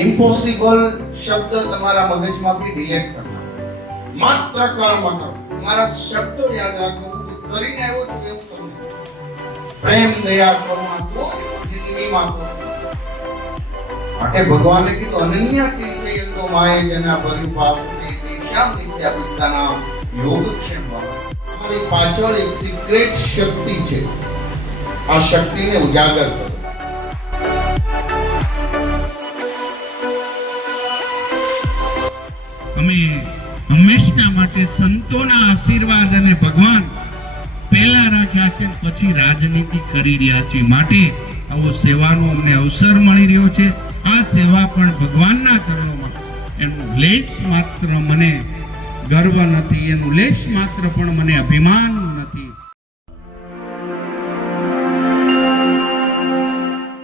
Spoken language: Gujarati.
ઇમ્પોસિબલ શબ્દ તમારા મગજમાંથી ડિલીટ કરવો, માત્ર કર્મ કરો, તમારા શબ્દો યાદ રાખો, કરીને આવ્યો છું એવું કરું, પ્રેમ દયા કરુણા કોઈ જિંદગીમાં કરો. માટે ભગવાને કીધું અનન્ય ચિંતયંતો માયે જના પરિપાસતે તેષાં નિત્યા બુદ્ધાનામ યોગક્ષેમ. તમારી પાછળ એક સિક્રેટ શક્તિ છે, આ શક્તિને ઉજાગર કરો. અમે હંમેશના માટે સંતોના આશીર્વાદ અને ભગવાન પહેલા રાખ્યા છે, પછી રાજનીતિ કરી રહ્યા છીએ. માટે આવો સેવાનો અમને અવસર મળી રહ્યો છે. આ સેવા પણ ભગવાનના ચરણોમાં, એનું લેશ માત્ર મને ગર્વ નથી, એનું લેશ માત્ર પણ મને અભિમાન